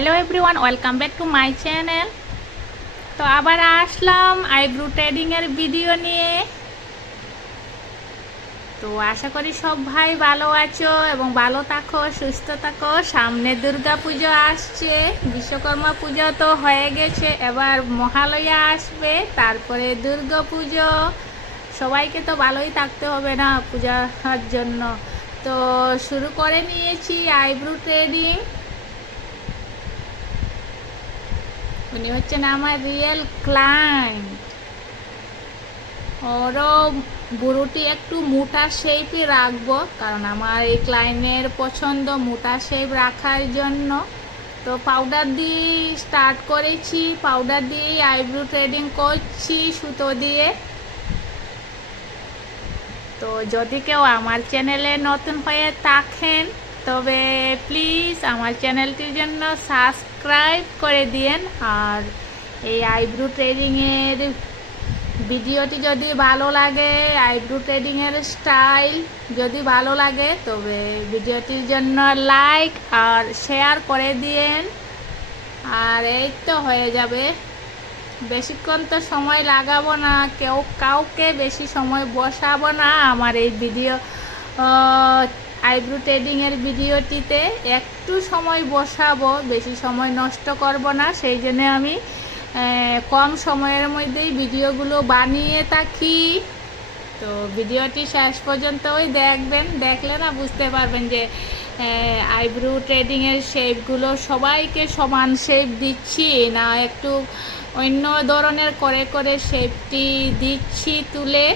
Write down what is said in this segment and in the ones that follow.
Hello everyone, welcome back to my channel. তো আবার আসলাম eyebrow ট্রেডিংয়ের video নিয়ে। তো আশা করি সব ভাই ভালো আছো এবং ভালো থাকো, সুস্থ থাকো। সামনে দুর্গা পুজো আসছে, বিশ্বকর্মা পুজো তো হয়ে গেছে, এবার মহালয়া আসবে, তারপরে দুর্গা পুজো। সবাইকে তো ভালোই থাকতে হবে না পূজার জন্য। তো শুরু করে নিয়েছি আইব্রো ট্রেডিং। উনি হচ্ছেন আমার রিয়েল ক্লায়েন্ট। ওরও বুড়োটি একটু মোটা শেপই রাখবো, কারণ আমার এই ক্লায়েন্টের পছন্দ মোটা শেপ রাখার জন্য। তো পাউডার দিয়ে স্টার্ট করেছি, পাউডার দিয়েই আইব্রো ট্রেডিং করছি সুতো দিয়ে। তো যদি কেউ আমার চ্যানেলে নতুন হয়ে থাকেন তবে প্লিজ আমার চ্যানেলটির জন্য সাবস্ক্রাইব করে দিন। আর এই আইব্রো ট্রেডিংয়ের ভিডিওটি যদি ভালো লাগে, আইব্রো ট্রেডিংয়ের স্টাইল যদি ভালো লাগে তবে ভিডিওটির জন্য লাইক আর শেয়ার করে দিন। আর এই তো হয়ে যাবে, বেশিক্ষণ তো সময় লাগাবো না, কাউকে বেশি সময় বসাবো না। আমার এই ভিডিও আইব্রো ট্রেডিংয়ের ভিডিওটিতে একটু সময় বসাবো, বেশি সময় নষ্ট করব না। সেই জন্য আমি কম সময়ের মধ্যেই ভিডিওগুলো বানিয়ে থাকি। তো ভিডিওটি শেষ পর্যন্ত দেখবেন, দেখলে না বুঝতে পারবেন যে আইব্রো ট্রেডিংয়ের শেপগুলো সবাইকে সমান শেপ দিচ্ছি না একটু অন্য ধরনের করে করে শেপটি দিচ্ছি তুলে।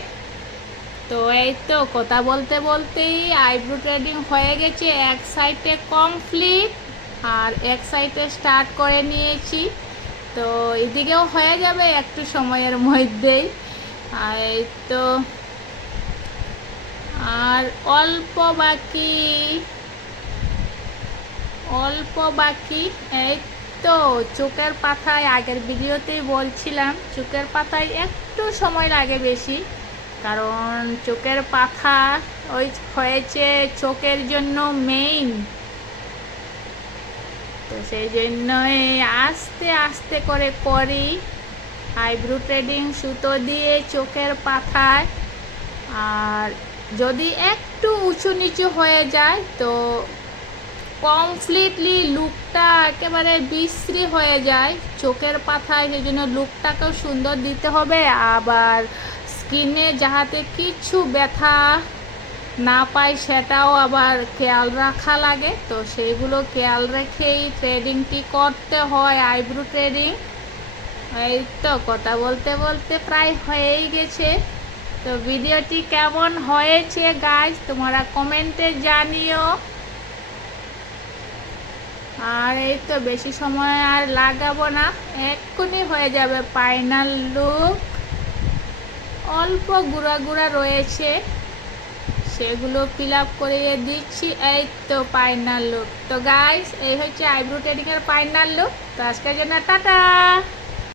তো এই তো কথা বলতে বলতেই আইব্রো ট্রেডিং হয়ে গেছে, এক সাইডে কমপ্লিট আর এক সাইডে স্টার্ট করে নিয়েছি। তো এদিকেও হয়ে যাবে একটু সময়ের মধ্যেই। আর এই তো আর অল্প বাকি। এই তো চোখের পাতায়, আগের ভিডিওতেই বলছিলাম চোখের পাতায় একটু সময় লাগে বেশি, কারণ চোখের পাতা হয়েছে চোখের জন্য মেইন। তো সেই জন্যই আস্তে আস্তে করে করি আইব্রো ট্রেডিং সুতো দিয়ে চোখের পাতায়। আর যদি একটু উঁচু নিচু হয়ে যায় তো কমপ্লিটলি লুকটা একেবারে বিশ্রী হয়ে যায় চোখের পাতায়। সেই জন্য লুকটাকেও সুন্দর দিতে হবে, আবার স্কিনে যাহাতে কিছু ব্যথা না পায় সেটাও আবার খেয়াল রাখা লাগে। তো সেইগুলো খেয়াল রেখেই ট্রেডিংটি করতে হয় আইব্রো ট্রেডিং। এই তো কথা বলতে বলতে প্রায় হয়েই গেছে। তো ভিডিওটি কেমন হয়েছে গাইজ তোমরা কমেন্টে জানিও। আর এই তো বেশি সময় আর লাগাবো না, এক্ষুনি হয়ে যাবে ফাইনাল লুক। অল্প গুঁড়া গুঁড়া রয়েছে, সেগুলো ফিল আপ করিয়ে দিচ্ছি। এই তো ফাইনাল লুক। তো গাইস এই হচ্ছে আইব্রো ট্রেডিংয়ের ফাইনাল লুক। তো আজকের জন্য টাটা।